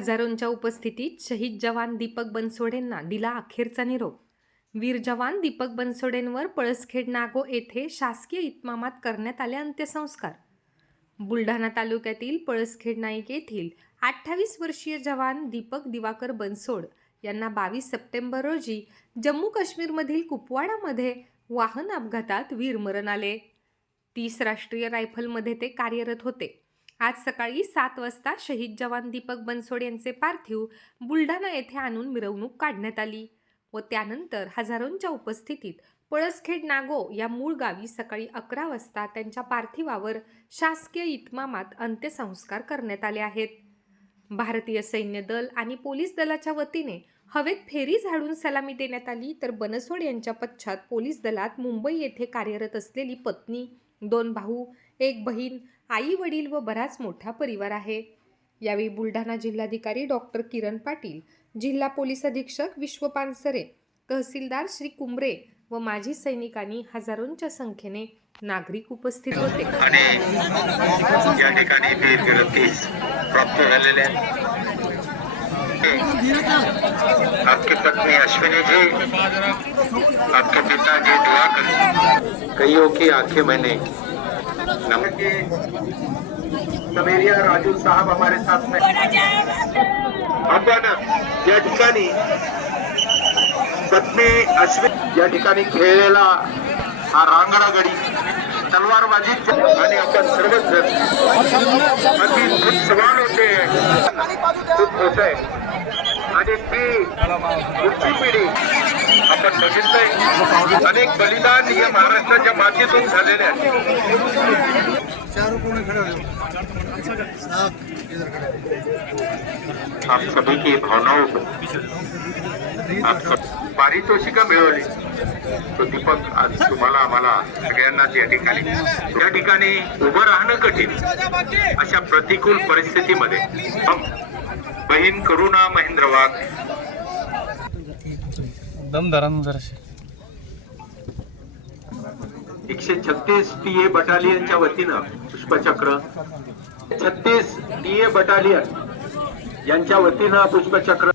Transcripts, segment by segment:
हजारोंच्या उपस्थितीत शहीद जवान दीपक बनसोडेंना दिला अखेरचा निरोप. वीर जवान दीपक बनसोडेंवर पळसखेड नागो येथे शासकीय इतमामात करण्यात आले अंत्यसंस्कार. बुलढाणा तालुक्यातील पळसखेड नाईक येथील अठ्ठावीस वर्षीय जवान दीपक दिवाकर बनसोड यांना बावीस सप्टेंबर रोजी जम्मू काश्मीरमधील कुपवाडामध्ये वाहन अपघातात वीरमरण आले. तीस राष्ट्रीय रायफलमध्ये ते कार्यरत होते. आज सकाळी सात वाजता शहीद जवान दीपक बनसोड यांचे पार्थिव बुलढाणा येथे आणून मिरवणूक काढण्यात आली व त्यानंतर हजारोंच्या उपस्थितीत पळसखेड नागो या मूळ गावी सकाळी अकरा वाजता त्यांच्या पार्थिवावर शासकीय इतमामात अंत्यसंस्कार करण्यात आले आहेत. भारतीय सैन्य दल आणि पोलीस दलाच्या वतीने हवेत फेरी झाडून सलामी देण्यात आली तर बनसोड यांच्या पश्चात पोलीस दलात मुंबई येथे कार्यरत असलेली पत्नी दोन भाऊ एक बहीण आई वडील व बराच मोठा परिवार आहे. यावेळी बुलढाणा जिल्हाधिकारी डॉक्टर किरण पाटील जिल्हा पोलीस अधीक्षक विश्व पानसरे तहसीलदार श्री कुंबरे व माजी सैनिकांनी हजारोंच्या संख्येने नागरिक उपस्थित होते. आणि या ठिकाणी प्राप्त झालेले आहेत. आपकी पत्नी अश्विनी जी आपके पिताजी दुआ कर कईयों की आंखें मैंने के सवेरिया राजू साहब हमारे साथ में। आपण या ठिकाणी पत्नी अश्विन या ठिकाणी खेळलेला हा रांगडागडी तलवारबाजी आणि आपण सर्वच जण अगदी खूप सवाल होते. खूप होत आहे. पुढची पिढी आपण बघितलंय अनेक बलिदान या महाराष्ट्राच्या मातीतून झालेले आहेत. आप सभी की भावनाओं को पारितोषिका मिळवली. तो दीपक आज तुम्हाला आम्हाला सगळ्यांनाच या ठिकाणी या ठिकाणी उभं राहणं कठीण. अशा प्रतिकूल परिस्थितीमध्ये बहीण करुणा महेंद्र वाघ दम धरा ना जराशी. एकशे छत्तीस टी ए बटालियनच्या वतीनं पुष्पचक्र. छत्तीस टी ए बटालियन यांच्या वतीनं पुष्पचक्र.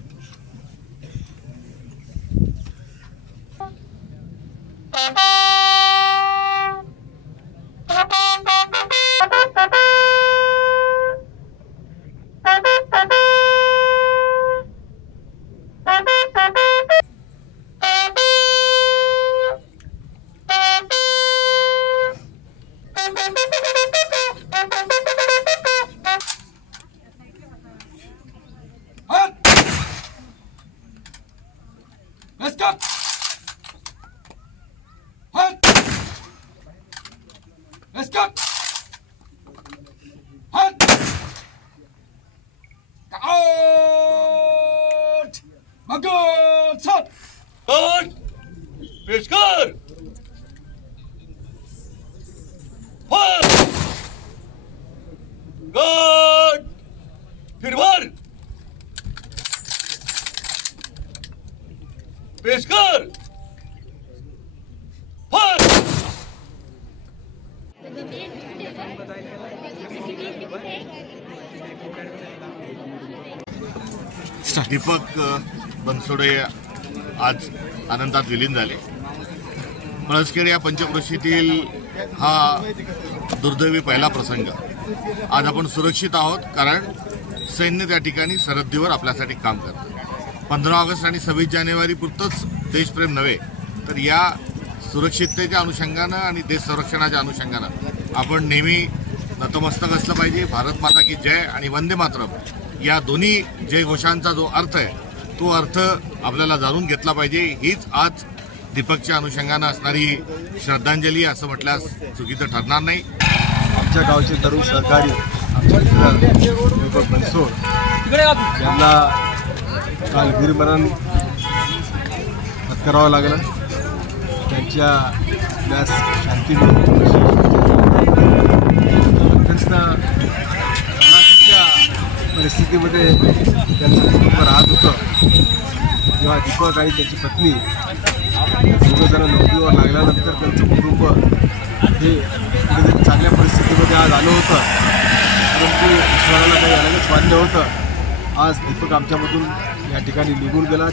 Stop! Halt! Out! Magot! Stop! Out! Peshkar! Fire! God! Firwar! Deepak Bansode आज आनंदात विलीन झाले. पळसखेड या पंचक्रोशीतील हा दुर्दैवी पहिला प्रसंग. आज आपण सुरक्षित आहोत कारण सैन्य त्या ठिकाणी सरहद्दीवर आपल्यासाठी काम करतं. पंधरा ऑगस्ट आणि सव्वीस जानेवारी पुरतंच देशप्रेम नव्हे तर या सुरक्षिततेच्या अनुषंगानं आणि देश संरक्षणाच्या अनुषंगानं आपण नेहमी नतमस्तक असलं पाहिजे. भारत माता की जय आणि वंदे मातरम या दोन्ही जयघोषांचा जो अर्थ आहे तो अर्थ आपल्याला जाणून घेतला पाहिजे. हीच आज दीपकच्या अनुषंगानं असणारी श्रद्धांजली असं म्हटल्यास चुकीचं ठरणार नाही. आमच्या गावचे तरुण सहकारी आमचे दीपक बनसोड यांना काल वीरमरण पत्करावं लागलं. त्यांच्या आपल्यास शांती परिस्थितीमध्ये त्यांचं कुटुंब राहत होतं. तेव्हा दीपक आणि त्याची पत्नी दोघंजणं नोकरीवर लागल्यानंतर त्यांचं कुटुंब हे कुठेतरी चांगल्या परिस्थितीमध्ये आज आलं होतं. परंतु ईश्वराला काही अलगच मान्य होतं. आज दीपक आमच्यामधून या ठिकाणी निघून गेला.